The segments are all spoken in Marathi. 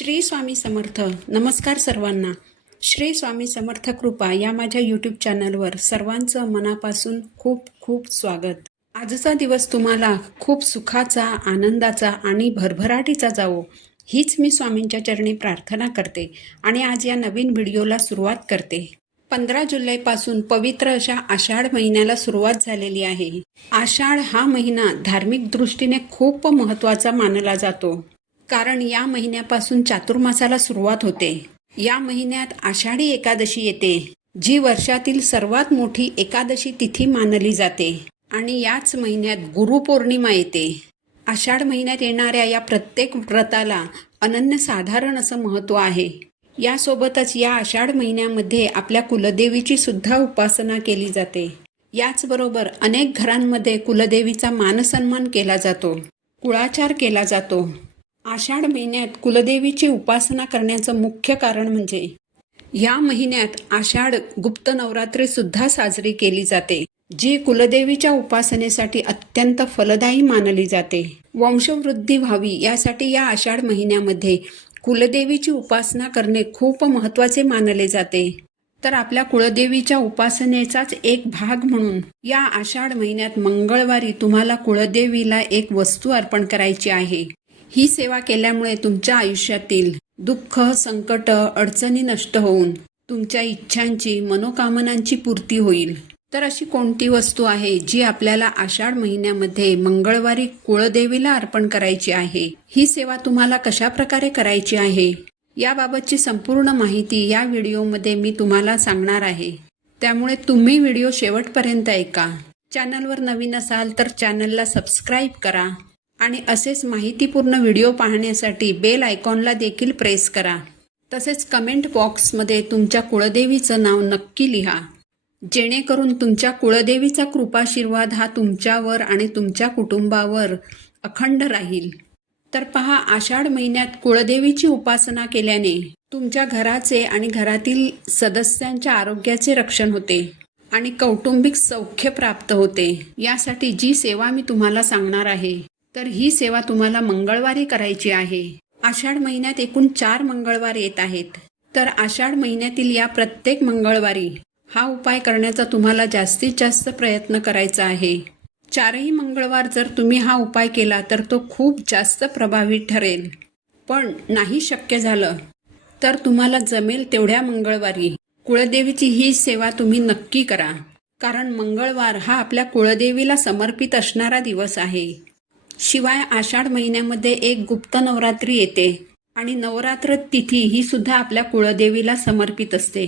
श्री स्वामी समर्थ. नमस्कार सर्वांना. श्री स्वामी समर्थ कृपा या माझ्या यूट्यूब चॅनलवर सर्वांचं मनापासून खूप खूप स्वागत. आजचा दिवस तुम्हाला खूप सुखाचा, आनंदाचा आणि भरभराटीचा जावो हीच मी स्वामींच्या चरणी प्रार्थना करते आणि आज या नवीन व्हिडिओला सुरुवात करते. 15 जुलैपासून पवित्र अशा आषाढ महिन्याला सुरुवात झालेली आहे. आषाढ हा महिना धार्मिक दृष्टीने खूप महत्त्वाचा मानला जातो, कारण या महिन्यापासून चातुर्मासाला सुरुवात होते. या महिन्यात आषाढी एकादशी येते, जी वर्षातील सर्वात मोठी एकादशी तिथी मानली जाते. आणि याच महिन्यात गुरुपौर्णिमा येते. आषाढ महिन्यात येणाऱ्या या प्रत्येक व्रताला अनन्यसाधारण असं महत्त्व आहे. यासोबतच या आषाढ महिन्यामध्ये आपल्या कुलदेवीची सुद्धा उपासना केली जाते. याचबरोबर अनेक घरांमध्ये कुलदेवीचा मानसन्मान केला जातो, कुळाचार केला जातो. आषाढ महिन्यात कुलदेवीची उपासना करण्याचं मुख्य कारण म्हणजे या महिन्यात आषाढ गुप्त नवरात्री सुद्धा साजरी केली जाते, जी कुलदेवीच्या उपासनेसाठी अत्यंत फलदायी मानली जाते. वंशवृद्धी व्हावी यासाठी या आषाढ महिन्यामध्ये कुलदेवीची उपासना करणे खूप महत्त्वाचे मानले जाते. तर आपल्या कुलदेवीच्या उपासनेचाच एक भाग म्हणून या आषाढ महिन्यात मंगळवारी तुम्हाला कुलदेवीला एक वस्तू अर्पण करायची आहे. ही सेवा केल्यामुळे तुमच्या आयुष्यातील दुःख, संकट, अडचणी नष्ट होऊन तुमच्या इच्छांची, मनोकामनांची पूर्ती होईल. तर अशी कोणती वस्तू आहे जी आपल्याला आषाढ महिन्यामध्ये मंगळवारी कुळदेवीला अर्पण करायची आहे? ही सेवा तुम्हाला कशा प्रकारे करायची आहे याबाबतची संपूर्ण माहिती या व्हिडिओमध्ये मी तुम्हाला सांगणार आहे. त्यामुळे तुम्ही व्हिडिओ शेवटपर्यंत ऐका. चॅनलवर नवीन असाल तर चॅनलला सबस्क्राईब करा आणि असेच माहितीपूर्ण व्हिडिओ पाहण्यासाठी बेल आयकॉनला देखील प्रेस करा. तसेच कमेंट बॉक्समध्ये तुमच्या कुळदेवीचं नाव नक्की लिहा, जेणेकरून तुमच्या कुळदेवीचा कृपाशीर्वाद हा तुमच्यावर आणि तुमच्या कुटुंबावर अखंड राहील. तर पहा, आषाढ महिन्यात कुळदेवीची उपासना केल्याने तुमच्या घराचे आणि घरातील सदस्यांच्या आरोग्याचे रक्षण होते आणि कौटुंबिक सौख्य प्राप्त होते. यासाठी जी सेवा मी तुम्हाला सांगणार आहे, तर ही सेवा तुम्हाला मंगळवारी करायची आहे. आषाढ महिन्यात एकूण 4 मंगळवार येत आहेत. तर आषाढ महिन्यातील या प्रत्येक मंगळवारी हा उपाय करण्याचा तुम्हाला जास्तीत जास्त प्रयत्न करायचा आहे. 4ही मंगळवार जर तुम्ही हा उपाय केला तर तो खूप जास्त प्रभावी ठरेल. पण नाही शक्य झालं तर तुम्हाला जमेल तेवढ्या मंगळवारी कुळदेवीची ही सेवा तुम्ही नक्की करा. कारण मंगळवार हा आपल्या कुळदेवीला समर्पित असणारा दिवस आहे. शिवाय आषाढ महिन्यामध्ये एक गुप्त नवरात्री येते आणि नवरात्र तिथी ही सुद्धा आपल्या कुळदेवीला समर्पित असते.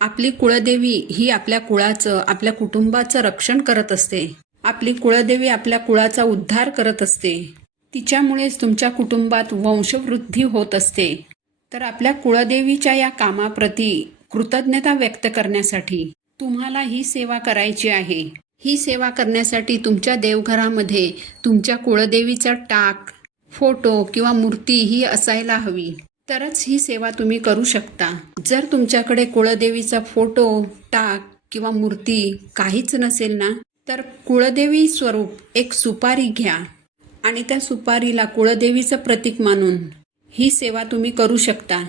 आपली कुळदेवी ही आपल्या कुळाचं, आपल्या कुटुंबाचं रक्षण करत असते. आपली कुळदेवी आपल्या कुळाचा उद्धार करत असते. तिच्यामुळेच तुमच्या कुटुंबात वंशवृद्धी होत असते. तर आपल्या कुळदेवीच्या या कामाप्रती कृतज्ञता व्यक्त करण्यासाठी तुम्हाला ही सेवा करायची आहे. ही सेवा करण्यासाठी तुमच्या देवघरामध्ये तुमच्या कुळदेवीचा टाक, फोटो किंवा मूर्ती ही असायला हवी, तरच ही सेवा तुम्ही करू शकता. जर तुमच्याकडे कुळदेवीचा फोटो, टाक किंवा मूर्ती काहीच नसेल ना, तर कुळदेवी स्वरूप एक सुपारी घ्या आणि त्या सुपारीला कुळदेवीचं प्रतीक मानून ही सेवा तुम्ही करू शकता.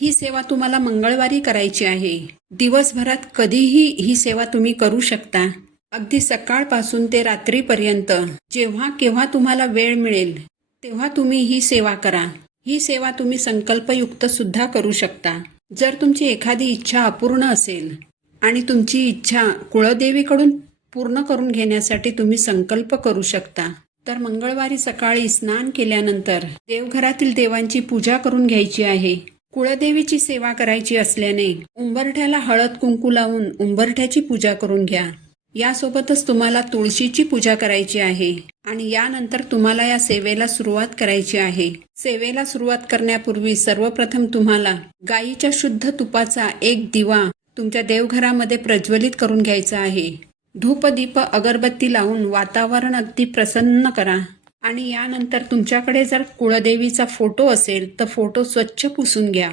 ही सेवा तुम्हाला मंगळवारी करायची आहे. दिवसभरात कधीही ही सेवा तुम्ही करू शकता. अगदी सकाळपासून ते रात्रीपर्यंत जेव्हा केव्हा तुम्हाला वेळ मिळेल तेव्हा तुम्ही ही सेवा करा. ही सेवा तुम्ही संकल्पयुक्त सुद्धा करू शकता. जर तुमची एखादी इच्छा अपूर्ण असेल आणि तुमची इच्छा कुळदेवीकडून पूर्ण करून घेण्यासाठी तुम्ही संकल्प करू शकता, तर मंगळवारी सकाळी स्नान केल्यानंतर देवघरातील देवांची पूजा करून घ्यायची आहे. कुळदेवीची सेवा करायची असल्याने उंबरठ्याला हळद कुंकू लावून उंबरठ्याची पूजा करून घ्या. यासोबतच तुम्हाला तुळशीची पूजा करायची आहे आणि यानंतर तुम्हाला या सेवेला सुरुवात करायची आहे. सेवेला सुरुवात करण्यापूर्वी सर्वप्रथम तुम्हाला गाईच्या शुद्ध तुपाचा एक दिवा तुमच्या देवघरामध्ये प्रज्वलित करून घ्यायचा आहे. धूप, दीप, अगरबत्ती लावून वातावरण अगदी प्रसन्न करा आणि यानंतर तुमच्याकडे जर कुळदेवीचा फोटो असेल तर फोटो स्वच्छ पुसून घ्या.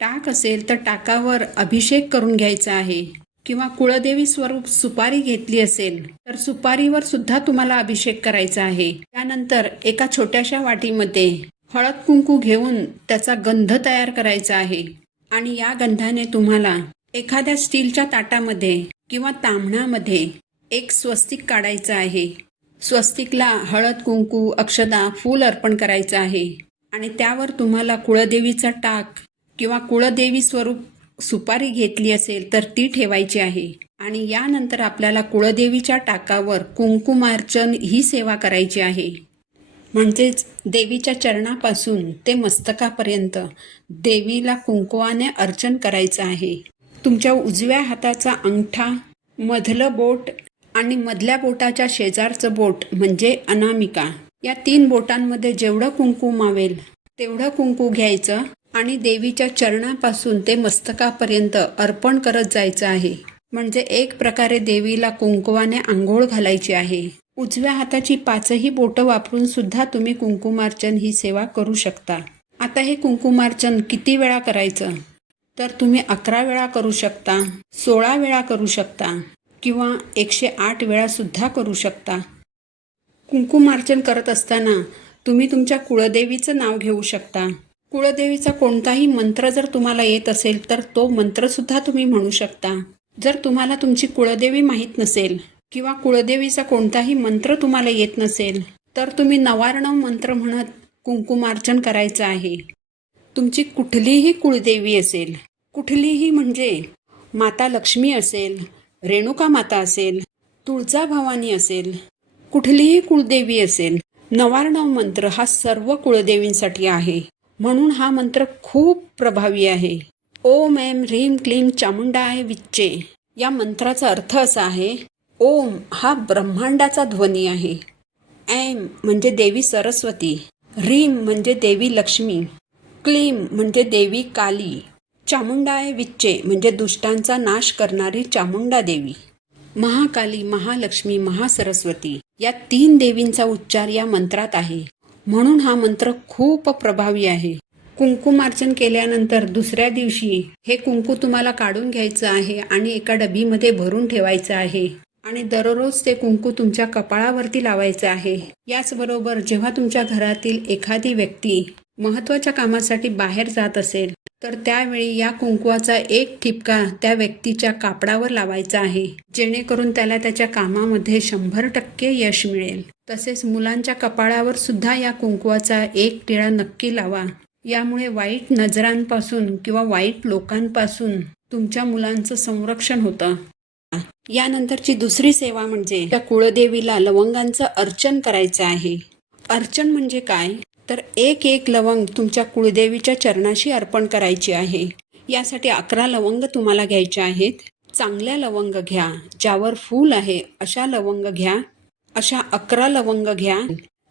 टाक असेल तर टाकावर अभिषेक करून घ्यायचा आहे किंवा कुळदेवी स्वरूप सुपारी घेतली असेल तर सुपारीवर सुद्धा तुम्हाला अभिषेक करायचा आहे. त्यानंतर एका छोट्याशा वाटीमध्ये हळद कुंकू घेऊन त्याचा गंध तयार करायचा आहे आणि या गंधाने तुम्हाला एखाद्या स्टीलच्या ताटामध्ये किंवा ताम्हणामध्ये एक स्वस्तिक काढायचं आहे. स्वस्तिकला हळद कुंकू अक्षदा फूल अर्पण करायचं आहे आणि त्यावर तुम्हाला कुळदेवीचा टाक किंवा कुळदेवी स्वरूप सुपारी घेतली असेल तर ती ठेवायची आहे आणि यानंतर आपल्याला कुळदेवीच्या टाकावर कुंकुमार्चन ही सेवा करायची आहे. म्हणजेच देवीच्या चरणापासून ते मस्तकापर्यंत देवीला कुंकवाने अर्चन करायचं आहे. तुमच्या उजव्या हाताचा अंगठा, मधलं बोट आणि मधल्या बोटाच्या शेजारचं बोट म्हणजे अनामिका या 3 बोटांमध्ये जेवढं कुंकू मावेल तेवढं कुंकू घ्यायचं आणि देवीच्या चरणापासून ते मस्तकापर्यंत अर्पण करत जायचं आहे. म्हणजे एक प्रकारे देवीला कुंकवाने आंघोळ घालायची आहे. उजव्या हाताची 5ही बोटं वापरून सुद्धा तुम्ही कुंकुमार्चन ही सेवा करू शकता. आता हे कुंकुमार्चन किती वेळा करायचं तर तुम्ही 11 वेळा करू शकता, 16 वेळा करू शकता किंवा 108 वेळा सुद्धा करू शकता. कुंकुमार्चन करत असताना तुम्ही तुमच्या कुळदेवीचं नाव घेऊ शकता. कुळदेवीचा कोणताही मंत्र जर तुम्हाला येत असेल तर तो मंत्रसुद्धा तुम्ही म्हणू शकता. जर तुम्हाला तुमची कुळदेवी माहीत नसेल किंवा कुळदेवीचा कोणताही मंत्र तुम्हाला येत नसेल तर तुम्ही नवार्णव मंत्र म्हणत कुंकुमार्चन करायचं आहे. तुमची कुठलीही कुळदेवी असेल, कुठलीही म्हणजे माता लक्ष्मी असेल, रेणुका माता असेल, तुळजाभवानी असेल, कुठलीही कुळदेवी असेल, नवार्णव मंत्र हा सर्व कुळदेवींसाठी आहे. म्हणून हा मंत्र खूप प्रभावी आहे. ओम ऐं ह्रीं क्लीं चामुंडाय विच्चे या मंत्राचा अर्थ असा आहे, ओम हा ब्रह्मांडाचा ध्वनी आहे, ऐं म्हणजे देवी सरस्वती, ह्रीं म्हणजे देवी लक्ष्मी, क्लीं म्हणजे देवी काली, चामुंडाय विच्चे म्हणजे दुष्टांचा नाश करणारी चामुंडा देवी, महाकाली, महालक्ष्मी, महासरस्वती या 3 देवींचा उच्चार या मंत्रात आहे. म्हणून हा मंत्र खूप प्रभावी आहे. कुंकुमार्चन केल्यानंतर दुसऱ्या दिवशी हे कुंकू तुम्हाला काढून घ्यायचं आहे आणि एका डबीमध्ये भरून ठेवायचं आहे आणि दररोज ते कुंकू तुमच्या कपाळावरती लावायचं आहे. याचबरोबर जेव्हा तुमच्या घरातील एखादी व्यक्ती महत्त्वाच्या कामासाठी बाहेर जात असेल तर त्यावेळी या कुंकवाचा एक ठिपका त्या व्यक्तीच्या कापडावर लावायचा आहे, जेणेकरून त्याला त्याच्या कामामध्ये 100% यश मिळेल. तसेच मुलांच्या कपाळावर सुद्धा या कुंकवाचा एक टिळा नक्की लावा. यामुळे वाईट नजरांपासून किंवा वाईट लोकांपासून तुमच्या मुलांचं संरक्षण होतं. यानंतरची दुसरी सेवा म्हणजे त्या कुळदेवीला लवंगांचं अर्चन करायचं आहे. अर्चन म्हणजे काय तर एक लवंग तुमच्या कुळदेवीच्या चरणाशी अर्पण करायची आहे. यासाठी 11 लवंग तुम्हाला घ्यायचे आहेत. चांगल्या लवंग घ्या, ज्यावर फूल आहे अशा लवंग घ्या. अशा 11 लवंग घ्या.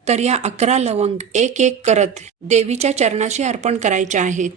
तर या 11 लवंग एक करत देवीच्या चरणाशी अर्पण करायच्या आहेत.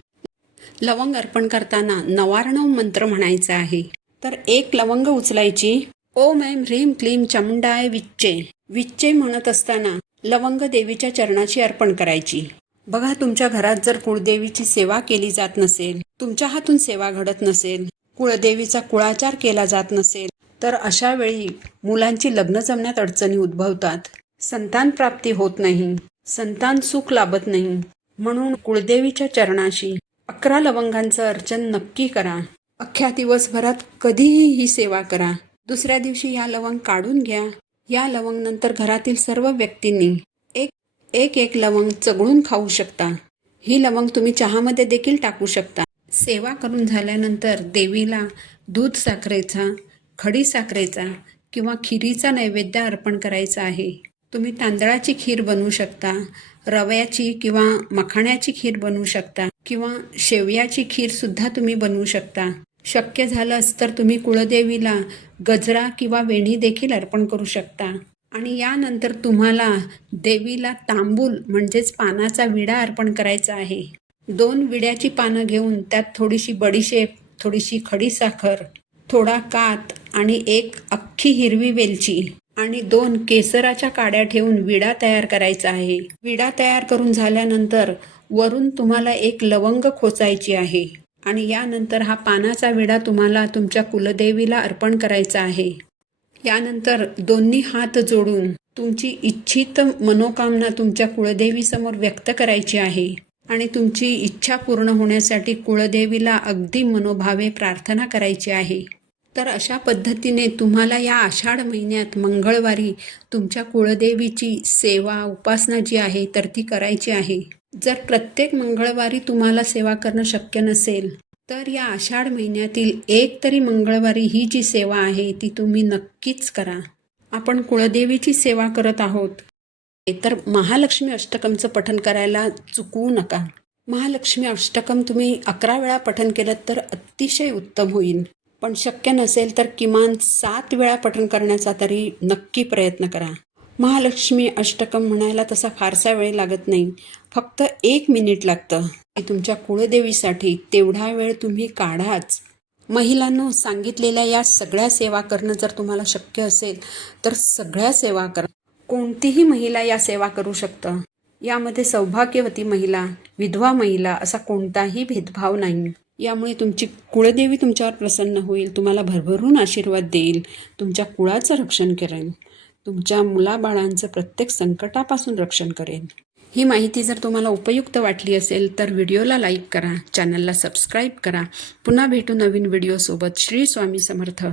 लवंग अर्पण करताना नवार्णव मंत्र म्हणायचा आहे. तर 1 लवंग उचलायची. ओम ऐं ह्रीं क्लीं चामुंडाय विच्चे विच्चे म्हणत असताना लवंग देवीच्या चरणाशी अर्पण करायची. बघा, तुमच्या घरात जर कुळदेवीची सेवा केली जात नसेल, तुमच्या हातून सेवा घडत नसेल, कुळदेवीचा कुळाचार केला जात नसेल तर अशा वेळी मुलांची लग्न जमण्यात अडचणी उद्भवतात, संतान प्राप्ती होत नाही, संतान सुख लाभत नाही. म्हणून कुळदेवीच्या चरणाशी 11 लवंगांचं अर्चन नक्की करा. अख्ख्या दिवसभरात कधीही ही सेवा करा. दुसऱ्या दिवशी या लवंग काढून घ्या. या लवंग नंतर घरातील सर्व व्यक्तींनी एक लवंग चगळून खाऊ शकता. ही लवंग तुम्ही चहामध्ये देखील टाकू शकता. सेवा करून झाल्यानंतर देवीला दूध साखरेचा, खडी साखरेचा किंवा खिरीचा नैवेद्य अर्पण करायचा आहे. तुम्ही तांदळाची खीर बनवू शकता, रव्याची किंवा मखाण्याची खीर बनवू शकता किंवा शेवयाची खीर सुद्धा तुम्ही बनवू शकता. शक्य झालंच तर तुम्ही कुळदेवीला गजरा किंवा वेणी देखील अर्पण करू शकता. आणि यानंतर तुम्हाला देवीला तांबूल म्हणजेच पानाचा विडा अर्पण करायचा आहे. 2 विड्याची पानं घेऊन त्यात थोडीशी बडीशेप, थोडीशी खडीसाखर, थोडा कात आणि 1 अख्खी हिरवी वेलची आणि 2 केसराच्या काड्या ठेवून विडा तयार करायचा आहे. विडा तयार करून झाल्यानंतर वरून तुम्हाला 1 लवंग खोचायची आहे आणि यानंतर हा पानाचा विडा तुम्हाला तुमच्या कुलदेवीला अर्पण करायचा आहे. यानंतर दोन्ही हात जोडून तुमची इच्छित मनोकामना तुमच्या कुळदेवीसमोर व्यक्त करायची आहे आणि तुमची इच्छा पूर्ण होण्यासाठी कुळदेवीला अगदी मनोभावे प्रार्थना करायची आहे. तर अशा पद्धतीने तुम्हाला या आषाढ महिन्यात मंगळवारी तुमच्या कुळदेवीची सेवा उपासना जी आहे तर ती करायची आहे. जर प्रत्येक मंगळवारी तुम्हाला सेवा करणं शक्य नसेल तर या आषाढ महिन्यातील एक तरी मंगळवारी ही जी सेवा आहे ती तुम्ही नक्कीच करा. आपण कुळदेवीची सेवा करत आहोत तर महालक्ष्मी अष्टकमचं पठण करायला चुकवू नका. महालक्ष्मी अष्टकम तुम्ही 11 वेळा पठण केलं तर अतिशय उत्तम होईल. पण शक्य नसेल तर किमान 7 वेळा पठण करण्याचा तरी नक्की प्रयत्न करा. महालक्ष्मी अष्टकम म्हणायला तसा फारसा वेळ लागत नाही, फक्त 1 मिनिट लागतं. तुमच्या कुळदेवीसाठी तेवढा वेळ तुम्ही काढाच. महिलांनो, सांगितलेल्या या सगळ्या सेवा करणं जर तुम्हाला शक्य असेल तर सगळ्या सेवा करा. कोणतीही महिला या सेवा करू शकतं. यामध्ये सौभाग्यवती महिला, विधवा महिला असा कोणताही भेदभाव नाही. यामुळे तुमची कुळदेवी तुमच्यावर प्रसन्न होईल, तुम्हाला भरभरून आशीर्वाद देईल, तुमच्या कुळाचं रक्षण करेल, तुमच्या मुलाबाळांचं प्रत्येक संकटापासून रक्षण करेल. ही माहिती जर तुम्हाला उपयुक्त वाटली असेल तर व्हिडिओला लाईक करा, चॅनलला सबस्क्राईब करा. पुन्हा भेटू नवीन व्हिडिओसोबत. श्री स्वामी समर्थ.